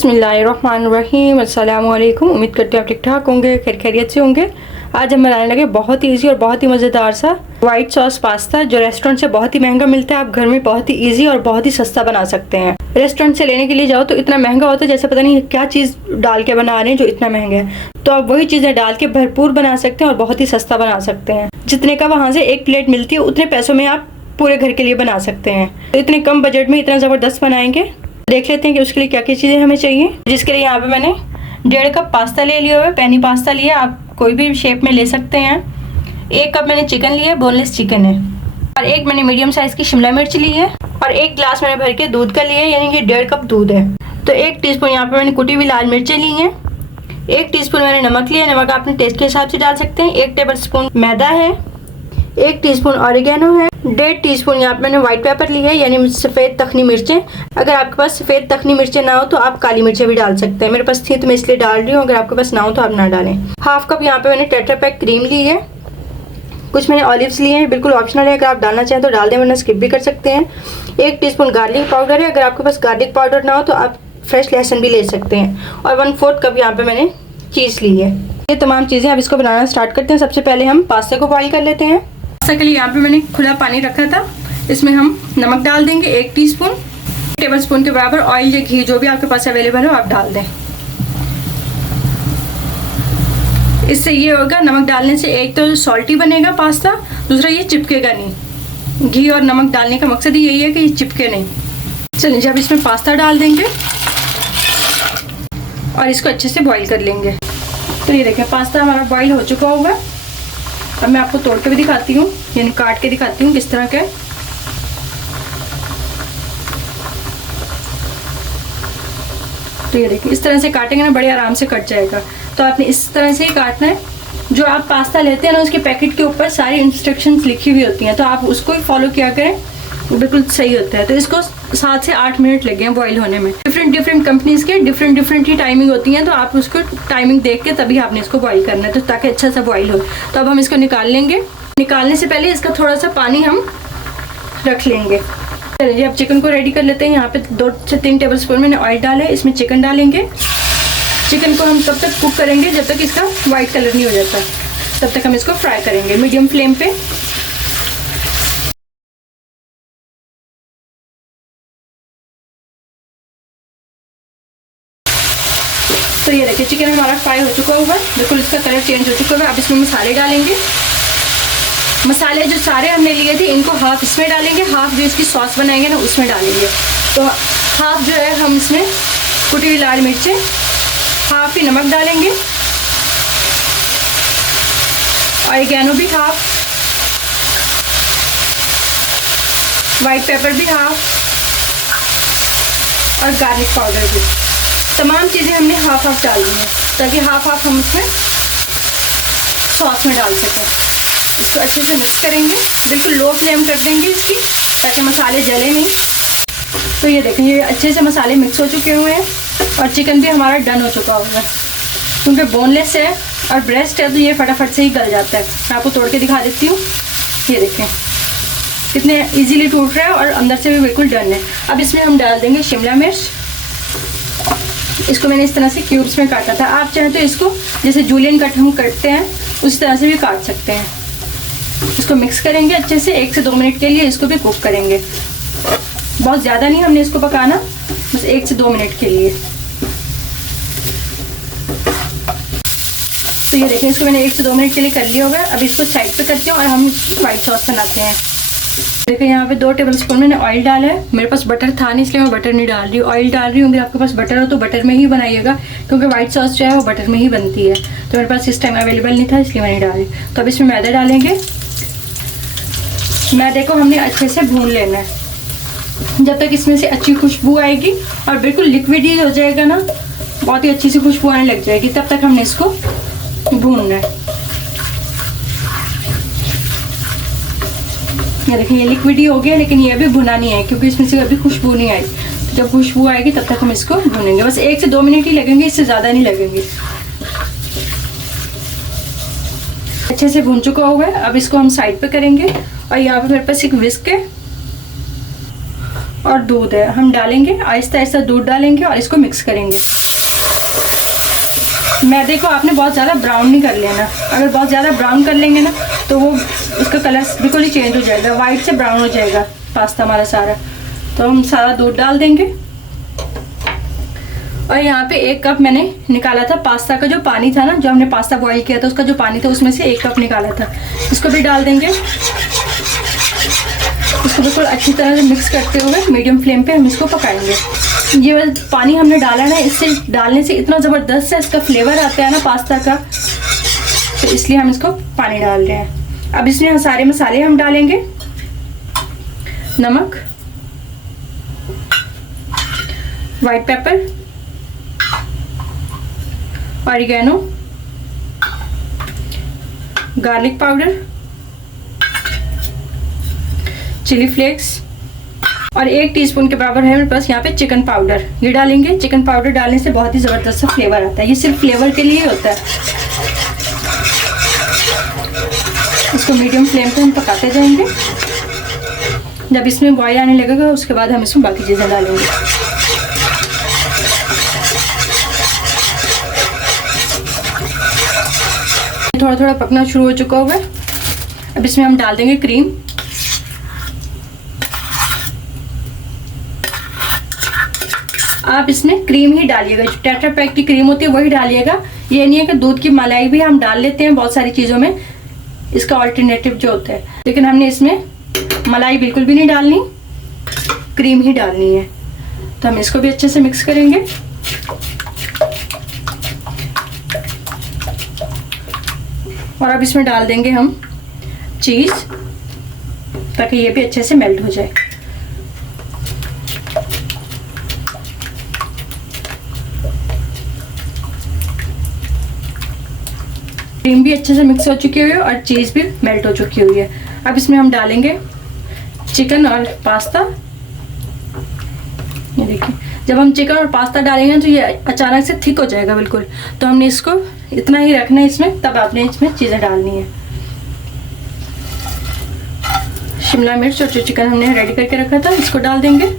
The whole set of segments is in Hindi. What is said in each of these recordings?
बिस्मिल्लाहिर्रहमानिर्रहीम। अस्सलाम वालेकुम। उम्मीद करते हैं आप ठीक ठाक होंगे, खैरियत से होंगे। आज हम बनाने लगे बहुत ही ईजी और बहुत ही मज़ेदार सा वाइट सॉस पास्ता, जो रेस्टोरेंट से बहुत ही महंगा मिलता है। आप घर में बहुत ही ईजी और बहुत ही सस्ता बना सकते हैं। रेस्टोरेंट से लेने के लिए जाओ तो इतना महंगा होता है, जैसे पता नहीं क्या चीज़ डाल के बना रहे हैं जो इतना महंगा है। तो आप वही चीज़ें डाल के भरपूर बना सकते हैं और बहुत ही सस्ता बना सकते हैं। जितने का वहाँ से एक प्लेट मिलती है उतने पैसों में आप पूरे घर के लिए बना सकते हैं। तो इतने कम बजट में इतना ज़बरदस्त बनाएंगे। देख लेते हैं कि उसके लिए क्या क्या चीज़ें हमें चाहिए। जिसके लिए यहाँ पे मैंने 1.5 कप पास्ता ले लिया हुआ है। पेनी पास्ता लिया, आप कोई भी शेप में ले सकते हैं। 1 कप मैंने चिकन लिया, बोनलेस चिकन है। और 1 मैंने मीडियम साइज़ की शिमला मिर्च ली है। और 1 गिलास मैंने भर के दूध का लिया है, यानी कि 1.5 कप दूध है। तो 1 टीस्पून यहाँ पे मैंने कुटी हुई लाल मिर्चें ली हैं। 1 टीस्पून मैंने नमक लिया, नमक आप अपने टेस्ट के हिसाब से डाल सकते हैं। 1 टेबल स्पून मैदा है। 1 टीस्पून ऑरिगेनो है। 1.5 टीस्पून यहाँ पे मैंने व्हाइट पेपर ली है, यानी सफ़ेद तखनी मिर्चें। अगर आपके पास सफ़ेद तखनी मिर्चें ना हो तो आप काली मिर्चें भी डाल सकते हैं। मेरे पास थी तो मैं इसलिए डाल रही हूँ, अगर आपके पास ना हो तो आप ना डालें। 1/2 कप यहाँ पे मैंने टेट्रा पैक क्रीम ली है। कुछ मैंने ऑलिव्स लिए हैं, बिल्कुल ऑप्शनल है, अगर आप डालना चाहें तो डाल दें, वरना स्किप भी कर सकते हैं। 1 टीस्पून गार्लिक पाउडर है, अगर आपके पास गार्लिक पाउडर ना हो तो आप फ्रेश लहसुन भी ले सकते हैं। और 1/4 कप यहाँ पे मैंने चीज़ ली है। ये तमाम चीज़ें अब इसको बनाना स्टार्ट करते हैं। सबसे पहले हम पास्ता को बॉईल कर लेते हैं। पास्ता के लिए यहाँ पे मैंने खुला पानी रखा था, इसमें हम नमक डाल देंगे 1 टीस्पून। टेबल स्पून के बराबर ऑयल या घी जो भी आपके पास अवेलेबल हो आप डाल दें। इससे ये होगा, नमक डालने से एक तो सॉल्टी बनेगा पास्ता, दूसरा ये चिपकेगा नहीं। घी और नमक डालने का मकसद ही यही है कि ये चिपके नहीं। चलिए जब इसमें पास्ता डाल देंगे और इसको अच्छे से बॉईल कर लेंगे। तो ये देखें पास्ता हमारा बॉईल हो चुका होगा। अब मैं आपको तोड़ के भी दिखाती हूँ, यानी काट के दिखाती हूँ किस तरह का। तो ये देखिए इस तरह से काटेंगे ना, बड़े आराम से कट जाएगा। तो आपने इस तरह से ही काटना है। जो आप पास्ता लेते हैं ना, उसके पैकेट के ऊपर सारी इंस्ट्रक्शंस लिखी हुई होती हैं, तो आप उसको ही फॉलो किया करें, वो बिल्कुल सही होता है। तो इसको 7 से 8 मिनट लगे हैं बॉईल होने में। डिफरेंट कंपनीज के डिफरेंट ही टाइमिंग होती हैं, तो आप उसको टाइमिंग देख के तभी आपने इसको बॉईल करना है, तो ताकि अच्छा सा बॉईल हो। तो अब हम इसको निकाल लेंगे। निकालने से पहले इसका थोड़ा सा पानी हम रख लेंगे। चलिए अब चिकन को रेडी कर लेते हैं। यहाँ पे 2 से 3 टेबल स्पून मैंने ऑयल डाला है, इसमें चिकन डालेंगे। चिकन को हम तब तक कुक करेंगे जब तक इसका वाइट कलर नहीं हो जाता, तब तक हम इसको फ्राई करेंगे मीडियम फ्लेम पे। तो ये देखिए चिकन हमारा फ्राई हो चुका होगा, बिल्कुल इसका कलर चेंज हो चुका होगा। अब इसमें मसाले डालेंगे। मसाले जो सारे हमने लिए थे इनको हाफ इसमें डालेंगे, हाफ जो इसकी सॉस बनाएंगे ना उसमें डालेंगे। तो हाफ जो है हम इसमें कुटी हुई लाल मिर्चें, हाफ ही नमक डालेंगे, ऑरिगेनो भी हाफ, वाइट पेपर भी हाफ और गार्लिक पाउडर भी। तमाम चीज़ें हमने हाफ डाल दी हैं, ताकि हाफ हम इसमें सॉस में डाल सकें। इसको अच्छे से मिक्स करेंगे, बिल्कुल लो फ्लेम कर देंगे इसकी, ताकि मसाले जले नहीं। तो ये देखें ये अच्छे से मसाले मिक्स हो चुके हुए हैं और चिकन भी हमारा डन हो चुका होगा। क्योंकि बोनलेस है और ब्रेस्ट है तो ये फटाफट से ही गल जाता है। मैं आपको तोड़ के दिखा देती हूँ। ये देखें कितने ईजीली टूट रहा है और अंदर से भी बिल्कुल डन है। अब इसमें हम डाल देंगे शिमला मिर्च। इसको मैंने इस तरह से क्यूब्स में काटा था, आप चाहें तो इसको जैसे जूलियन कट हम करते हैं उस तरह से भी काट सकते हैं। इसको मिक्स करेंगे अच्छे से, 1 से 2 मिनट के लिए इसको भी कुक करेंगे। बहुत ज़्यादा नहीं हमने इसको पकाना, बस 1 से 2 मिनट के लिए। तो ये देखें इसको मैंने 1 से 2 मिनट के लिए कर लिया होगा। अब इसको साइड पे करते हैं और हम वाइट सॉस बनाते हैं। देखिए यहाँ पे 2 टेबल स्पून मैंने ऑयल डाला है। मेरे पास बटर था नहीं इसलिए मैं बटर नहीं डाल रही हूँ, ऑयल डाल रही हूँ। अगर आपके पास बटर हो तो बटर में ही बनाइएगा, क्योंकि वाइट सॉस जो है वो बटर में ही बनती है। तो मेरे पास इस टाइम अवेलेबल नहीं था इसलिए मैं नहीं डाल रही। तो अब इसमें मैदा डालेंगे। मैदे को हमने अच्छे से भून लेना है जब तक इसमें से अच्छी खुशबू आएगी और बिल्कुल लिक्विड ही हो जाएगा ना, बहुत ही अच्छी सी खुशबू आने लग जाएगी, तब तक हमने इसको भूनना है। ये देखिए ये लिक्विड ही हो गया, लेकिन ये अभी भुना नहीं है क्योंकि इसमें से अभी खुशबू नहीं आई। जब खुशबू आएगी तब तक हम इसको भूनेंगे। बस 1 से 2 मिनट ही लगेंगे, इससे ज़्यादा नहीं लगेंगे। अच्छे से भून चुका होगा। अब इसको हम साइड पे करेंगे और यहाँ पे मेरे पास एक विस्क है। और दूध है, हम डालेंगे आहिस्ता आहिस्ता दूध डालेंगे और इसको मिक्स करेंगे। मैदे को आपने बहुत ज़्यादा ब्राउन नहीं कर लेना, अगर बहुत ज़्यादा ब्राउन कर लेंगे ना तो वो उसका कलर बिल्कुल ही चेंज हो जाएगा, वाइट से ब्राउन हो जाएगा पास्ता हमारा सारा। तो हम सारा दूध डाल देंगे और यहाँ पे 1 कप मैंने निकाला था पास्ता का जो पानी था ना, जो हमने पास्ता बॉईल किया था उसका जो पानी था उसमें से 1 कप निकाला था, इसको भी डाल देंगे। इसको बिल्कुल अच्छी तरह से मिक्स करते हुए मीडियम फ्लेम पे हम इसको पकाएंगे। ये पानी हमने डाला ना, इससे डालने से इतना ज़बरदस्त से इसका फ्लेवर आता है ना पास्ता का, तो इसलिए हम इसको पानी डाल रहे हैं। अब इसमें सारे मसाले हम डालेंगे, नमक, white pepper, oregano, garlic powder, chili flakes और 1 टीस्पून के बराबर है मेरे पास यहाँ पे चिकन पाउडर, ये डालेंगे। चिकन पाउडर डालने से बहुत ही ज़बरदस्त सा फ्लेवर आता है, ये सिर्फ फ्लेवर के लिए होता है। इसको मीडियम फ्लेम पे हम पकाते जाएंगे, जब इसमें बॉयल आने लगेगा उसके बाद हम इसमें बाकी चीज़ें डालेंगे। थोड़ा थोड़ा पकना शुरू हो चुका होगा, अब इसमें हम डाल देंगे क्रीम। आप इसमें क्रीम ही डालिएगा, जो टेट्रा पैक की क्रीम होती है वही डालिएगा। ये नहीं है कि दूध की मलाई भी हम डाल लेते हैं बहुत सारी चीज़ों में, इसका ऑल्टरनेटिव जो होता है, लेकिन हमने इसमें मलाई बिल्कुल भी नहीं डालनी, क्रीम ही डालनी है। तो हम इसको भी अच्छे से मिक्स करेंगे। और अब इसमें डाल देंगे हम चीज़, ताकि ये भी अच्छे से मेल्ट हो जाए। क्रीम भी अच्छे से मिक्स हो चुकी हुई है और चीज़ भी मेल्ट हो चुकी हुई है। अब इसमें हम डालेंगे चिकन और पास्ता। ये देखिए, जब हम चिकन और पास्ता डालेंगे तो ये अचानक से थिक हो जाएगा बिल्कुल, तो हमने इसको इतना ही रखना है इसमें, तब आपने इसमें चीज़ें डालनी है। शिमला मिर्च और जो चिकन हमने रेडी करके रखा था इसको डाल देंगे।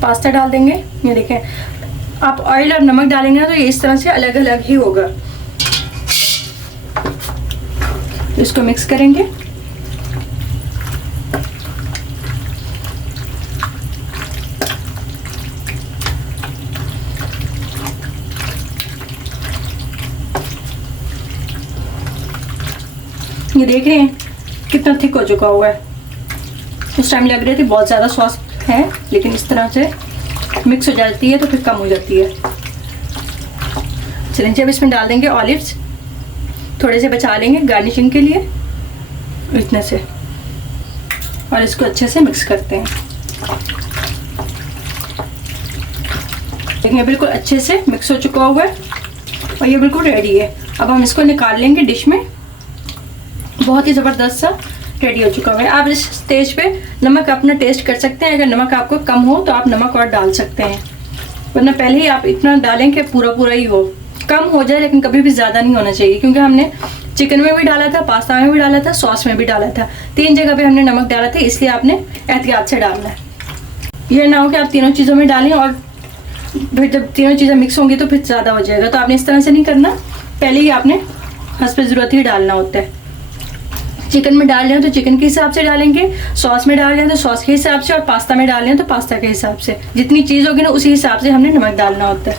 पास्ता डाल देंगे। ये देखें, आप ऑयल और नमक डालेंगे ना तो ये इस तरह से अलग अलग ही होगा। इसको मिक्स करेंगे। ये देख रहे हैं कितना थिक हो चुका हुआ है। उस टाइम लग रही थी बहुत ज़्यादा सॉस है, लेकिन इस तरह से मिक्स हो जाती है तो फिर कम हो जाती है। चलिए, अब इसमें डाल देंगे ऑलिव्स, थोड़े से बचा लेंगे गार्निशिंग के लिए, इतने से, और इसको अच्छे से मिक्स करते हैं। देखिए बिल्कुल अच्छे से मिक्स हो चुका हुआ है और ये बिल्कुल रेडी है। अब हम इसको निकाल लेंगे डिश में। बहुत ही ज़बरदस्त सा रेडी हो चुका है। आप इस स्टेज पे नमक अपना टेस्ट कर सकते हैं, अगर नमक आपको कम हो तो आप नमक और डाल सकते हैं, वरना पहले ही आप इतना डालें कि पूरा पूरा ही हो, कम हो जाए लेकिन कभी भी ज़्यादा नहीं होना चाहिए, क्योंकि हमने चिकन में भी डाला था, पास्ता में भी डाला था, सॉस में भी डाला था, 3 जगह पे हमने नमक डाला था, इसलिए आपने एहतियात से डालना है। ये ना हो कि आप तीनों चीज़ों में डालें और फिर जब तीनों चीज़ें मिक्स होंगी तो फिर ज़्यादा हो जाएगा। तो आपने इस तरह से नहीं करना, पहले ही आपने हस्ब ज़रूरत ही डालना होता है। चिकन में डाल रहे हैं तो चिकन के हिसाब से डालेंगे, सॉस में डाल रहे हैं तो सॉस के हिसाब से, और पास्ता में डाल रहे हैं तो पास्ता के हिसाब से। जितनी चीज़ होगी ना उसी हिसाब से हमने नमक डालना होता है।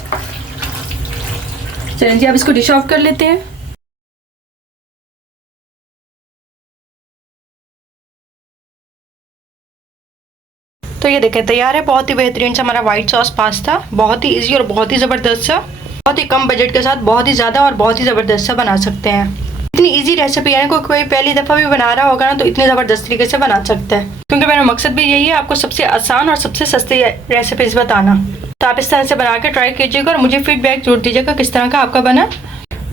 चलिए जी, अब इसको डिश ऑफ कर लेते हैं। तो ये देखें तैयार है बहुत ही बेहतरीन सा हमारा व्हाइट सॉस पास्ता, बहुत ही इजी और बहुत ही ज़बरदस्त सा, बहुत ही कम बजट के साथ बहुत ही ज़्यादा और बहुत ही ज़बरदस्त सा बना सकते हैं। इतनी इजी रेसिपी है, कोई पहली दफ़ा भी बना रहा होगा ना तो इतने ज़बरदस्त तरीके से बना सकता है, क्योंकि मेरा मकसद भी यही है आपको सबसे आसान और सबसे सस्ती रेसिपीज़ बताना। तो आप इस तरह से बना के ट्राई कीजिएगा और मुझे फीडबैक जरूर दीजिएगा किस तरह का आपका बना।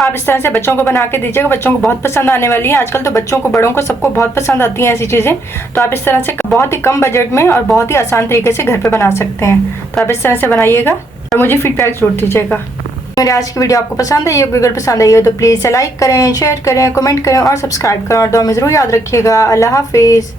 आप इस तरह से बच्चों को बना के दीजिएगा, बच्चों को बहुत पसंद आने वाली है। आजकल तो बच्चों को, बड़ों को, सबको बहुत पसंद आती हैं ऐसी चीज़ें। तो आप इस तरह से बहुत ही कम बजट में और बहुत ही आसान तरीके से घर पे बना सकते हैं। तो आप इस तरह से बनाइएगा और मुझे फीडबैक जरूर दीजिएगा। मेरी आज की वीडियो आपको पसंद आई होगी, अगर पसंद आई हो तो प्लीज़ लाइक करें, शेयर करें, कमेंट करें और सब्सक्राइब करें और दुआ में ज़रूर याद रखिएगा। अल्लाह हाफिज़।